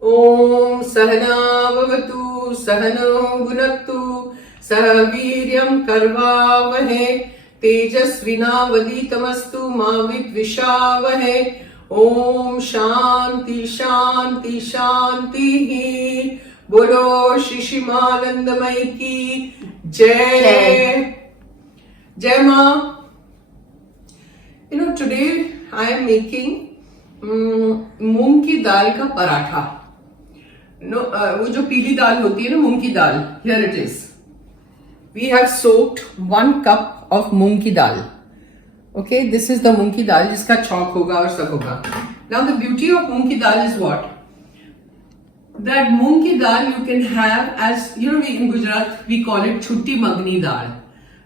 Om Sahana Vavatu Sahano Bhunaktu Sah Viryam Karvavahe Tejasvinavaditamastu Ma Vidvishavahe. Om Shanti Shanti Shanti. Bolo Shishimanandamai ki Jai. Jai Ma. Today I am making मूंग की दाल का पराठा. वो जो पीली दाल होती है ना, मूंग की दाल. Here it is. We have soaked 1 cup of मूंग की दाल. Okay, this is the मूंग की दाल जिसका चौक होगा और सब होगा. Now the beauty of मूंग की दाल is what? That मूंग की दाल you can have as, we in Gujarat we call it chutti magni dal.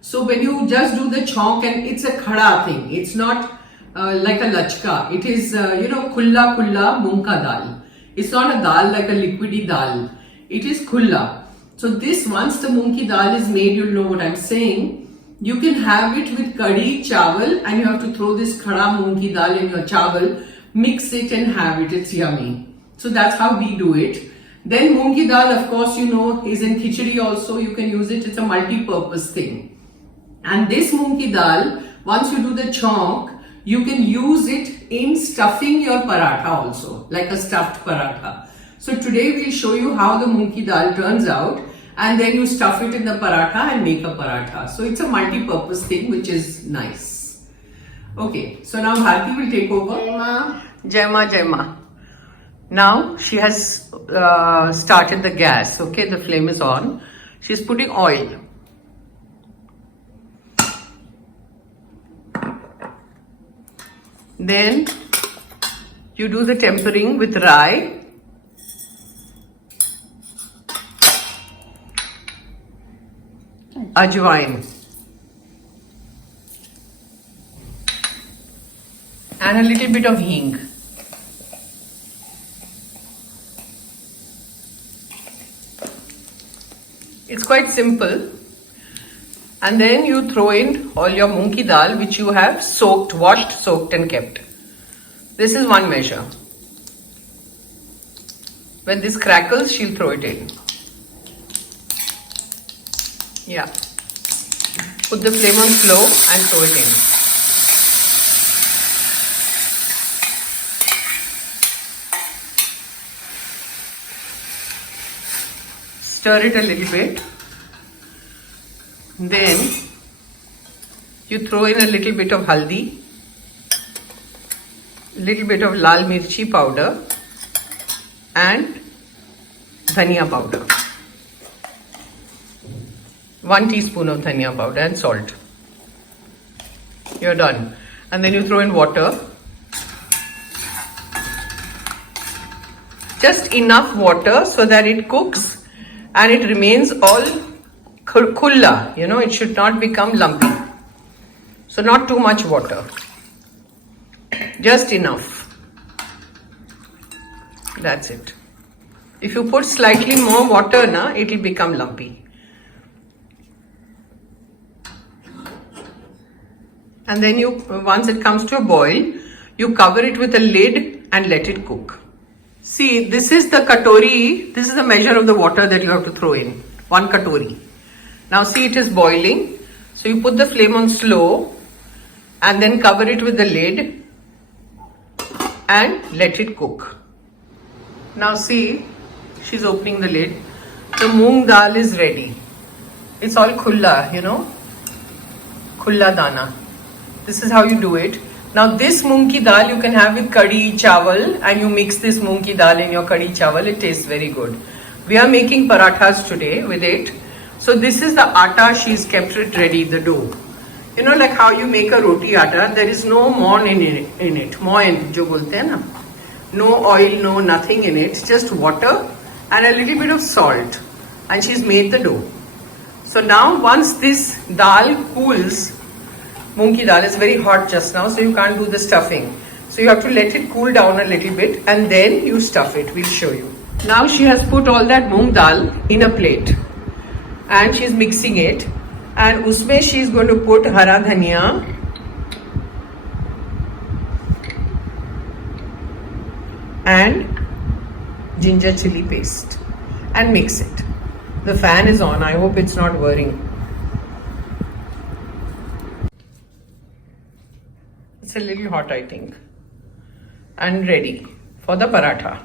So when you just do the chonk, and it's a khada thing. It's not like a lachka. It is, khulla moong ka dal. It's not a dal like a liquidy dal. It is khulla. So this, once the moong ki dal is made, you'll know what I'm saying. You can have it with curry, chawal, and you have to throw this khada moong ki dal in your chawal, mix it and have it. It's yummy. So that's how we do it. Then moong ki dal, of course, is in khichdi also. You can use it. It's a multi-purpose thing. And this moong ki dal, once you do the chonk, you can use it in stuffing your paratha also, like a stuffed paratha. So today we'll show you how the moong ki dal turns out, and then you stuff it in the paratha and make a paratha. So it's a multi-purpose thing, which is nice. Okay, so now Bharti will take over. Jai Ma. Jai Ma, Jai Ma. Now she has started the gas. Okay, the flame is on. She's putting oil. Then you do the tempering with rye, ajwain, and a little bit of hing. It's quite simple. And then you throw in all your moong ki dal, which you have washed, soaked and kept. This is one measure. When this crackles, she'll throw it in. Yeah. Put the flame on slow and throw it in. Stir it a little bit. Then you throw in a little bit of haldi, little bit of lal mirchi powder and dhaniya powder. 1 teaspoon of dhaniya powder and salt. You're done. And then you throw in water. Just enough water so that it cooks and it remains all khulla, it should not become lumpy. So not too much water. Just enough. That's it. If you put slightly more water, it will become lumpy. And then once it comes to a boil, you cover it with a lid and let it cook. See, this is the katori. This is the measure of the water that you have to throw in. 1 katori. Now see, it is boiling. So you put the flame on slow and then cover it with the lid and let it cook. Now see, she's opening the lid. The moong dal is ready. It's all khulla, khulla dana. This is how you do it. Now this moong ki dal you can have with curry, chawal, and you mix this moong ki dal in your curry chawal. It tastes very good. We are making parathas today with it. So this is the atta, she's kept it ready, the dough. Like how you make a roti atta, there is no moin in it. Moin, jo bolte hai na. No oil, no nothing in it, just water and a little bit of salt. And she's made the dough. So now once this dal cools, moong ki dal is very hot just now, so you can't do the stuffing. So you have to let it cool down a little bit and then you stuff it. We'll show you. Now she has put all that moong dal in a plate. And she's mixing it, and usme she's going to put hara dhaniya, and ginger chili paste and mix it. The fan is on. I hope it's not whirring. It's a little hot, I think. And ready for the paratha.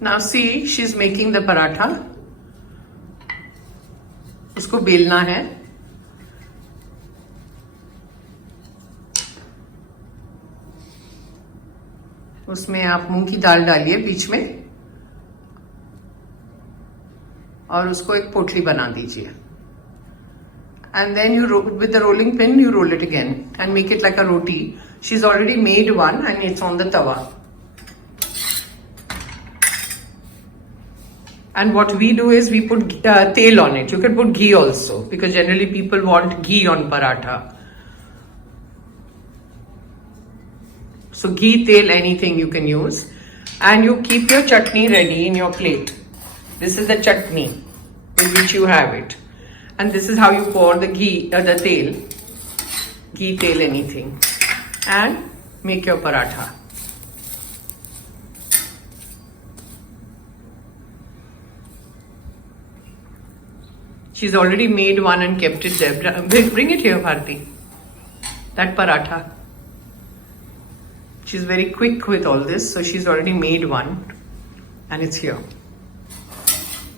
Now see, she's making the paratha. उसको बेलना है. उसमें आप मूंग की दाल डालिए बीच में और उसको एक पोटली बना दीजिए. And then you with the rolling pin you roll it again and make it like a roti. She's already made one and it's on the tawa. And what we do is we put tel on it. You can put ghee also because generally people want ghee on paratha. So ghee, tel, anything you can use. And you keep your chutney ready in your plate. This is the chutney in which you have it. And this is how you pour the ghee, the tel. Ghee, tel, anything. And make your paratha. She's already made one and kept it there. Bring it here, Bharti. That paratha. She's very quick with all this, so she's already made one. And it's here.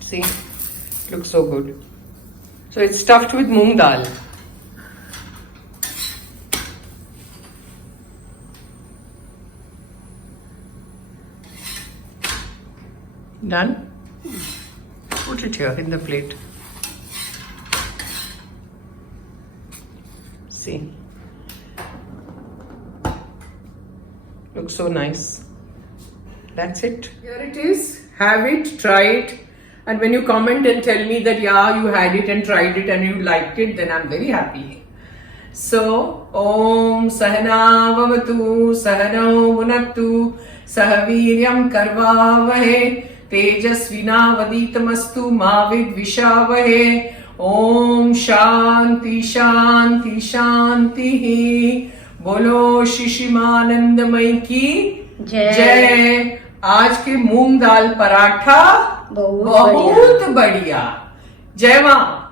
See? Looks so good. So it's stuffed with mung dal. Done? Put it here in the plate. See, looks so nice. That's it. Here it is. Have it, try it. And when you comment and tell me that yeah, you had it and tried it and you liked it, then I'm very happy. So, Om Sahana Vavatu Sahano Bhunaktu Sahaviryam Karvavahe Tejasvina Vaditamastu Mavid Vishavahe Om Shanti शांति शांति. बोलो शिशिमानंदमय की जय. आज के मूंग दाल पराठा बहुत बढ़िया. जय मां.